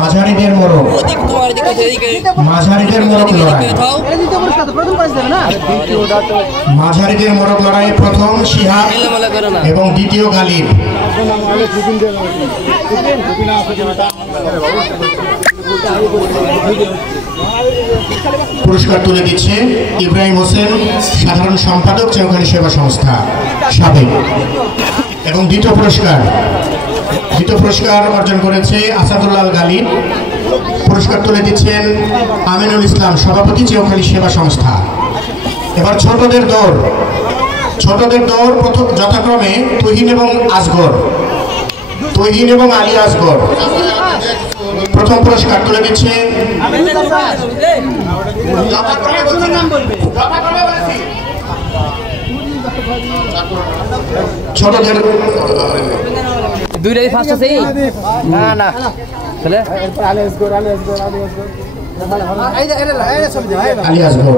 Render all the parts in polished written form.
মাঝারিদের মোড়ক মাঝারিদের মোড়ক লড়াই প্রথম শিহাব এবং দ্বিতীয় গালিব। পুরস্কার তুলে দিচ্ছে ইব্রাহিম হোসেন, সাধারণ সম্পাদক, চৌখালী সেবা সংস্থা সাবেক। এবং দ্বিতীয় পুরস্কার অর্জন করেছে আসাদুল্লাহ গালিব। পুরস্কার তুলে দিচ্ছেন আমিনুল ইসলাম, সভাপতি, চৌখালী সেবা সংস্থা। এবার ছোটদের দৌড় প্রথম যথাক্রমে তুহিন এবং আলী আসগর। প্রথম পুরস্কার তুলে দিচ্ছে ছোটদের দুইটাই ফার্স্ট আছে না তাহলে আলী আসগর।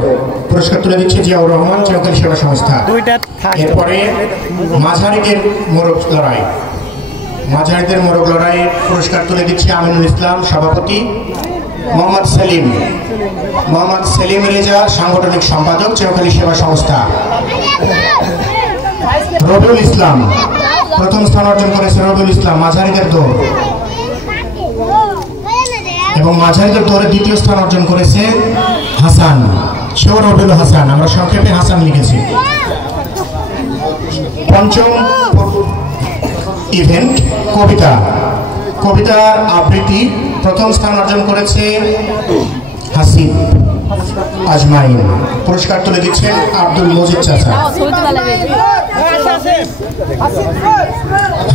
পুরস্কার তুলে দিচ্ছে জিয়াউর রহমান, চৌখালী সেবা সংস্থা। এরপরে মাঝারিদের মোড়ক লড়াই পুরস্কার তুলে দিচ্ছে আমিনুল ইসলাম, সভাপতি, মোহাম্মদ সেলিম রেজা, সাংগঠনিক সম্পাদক, চৌখালী সেবা সংস্থা। রবিউল ইসলাম প্রথম স্থান অর্জন করেছে। রবিউল ইসলাম মাঝারিদের দৌড় এবং মাঝারিদের দৌড়ে দ্বিতীয় স্থান অর্জন করেছে হাসান, সেও রবিউল হাসান, আমরা সংক্ষেপে হাসান লিখেছি। পঞ্চম ইভেন্ট কবিতা আবৃত্তি, প্রথম স্থান অর্জন করেছে হাসিব আজমাইন। পুরস্কার তুলে দিচ্ছেন আব্দুল মজিদ চাচা,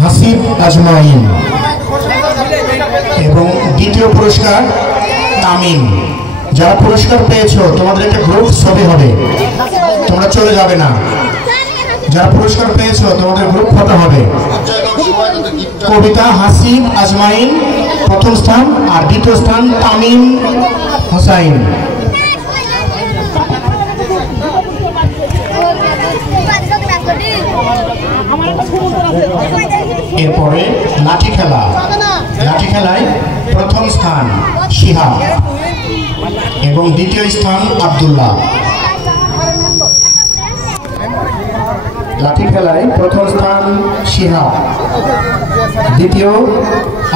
হাসিব আজমাইন। এবং দ্বিতীয় পুরস্কার তামিম। যারা পুরস্কার পেয়েছো তোমাদের একটা গ্রুপ ছবি হবে, তোমরা চলে যাবে না। যারা পুরস্কার পেয়েছো তোমাদের গ্রুপ ফটো হবে। কবিতা হাসিব আজমাইন প্রথম স্থান, আর দ্বিতীয় স্থান তামিম হোসাইন। এরপরে লাঠি খেলায় প্রথম স্থান শিহাব এবং দ্বিতীয় স্থান আব্দুল্লাহ। লাঠি খেলায় প্রথম স্থান শিহাব, দ্বিতীয়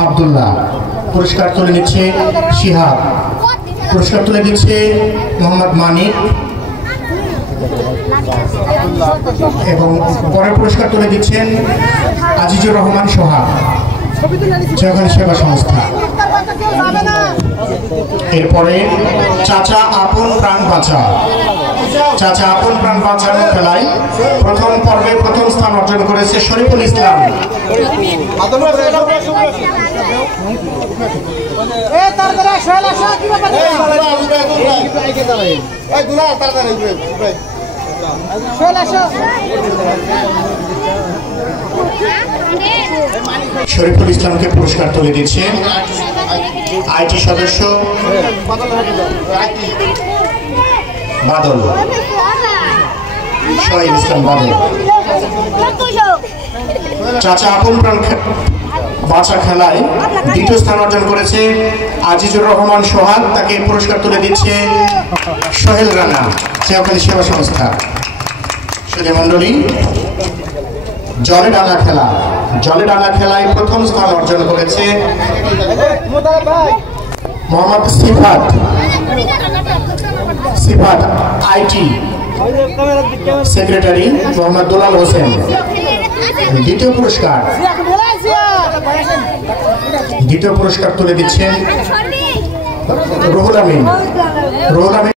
আব্দুল্লাহ। পুরস্কার তুলে নিচ্ছে শিহাব। পুরস্কার তুলে দিচ্ছে মোহাম্মদ মানিক এবং পরের পুরস্কার তুলে দিচ্ছেন আজিজুর রহমান সোহাগ, চৌখালী সেবা সংস্থা। এরপরে চাচা আপন প্রাণ বাঁচানো খেলায় প্রথম পর্বে প্রথম স্থান অর্জন করেছে শরীফুল ইসলাম। শরীফুল ইসলামকে পুরস্কার তুলে দিচ্ছে আইটি সদস্য বাদল, শহীদ ইসলাম বাদল। চাচা আপন প্রাণ বাঁচা খেলায় দ্বিতীয় স্থান অর্জন করেছে আজিজুর রহমান সোহাগ, তাকে পুরস্কার তুলে দিচ্ছে সোহেল রানা, চৌখালী সেবা সংস্থা। সুধী মণ্ডলী, জলে ডাঙা খেলায় প্রথম স্থান অর্জন করেছে মোহাম্মদ সিফাত আইটি সেক্রেটারি, মোহাম্মদ দুলাল হোসেন। দ্বিতীয় পুরস্কার তুলে দিচ্ছেন রুহুল আমিন।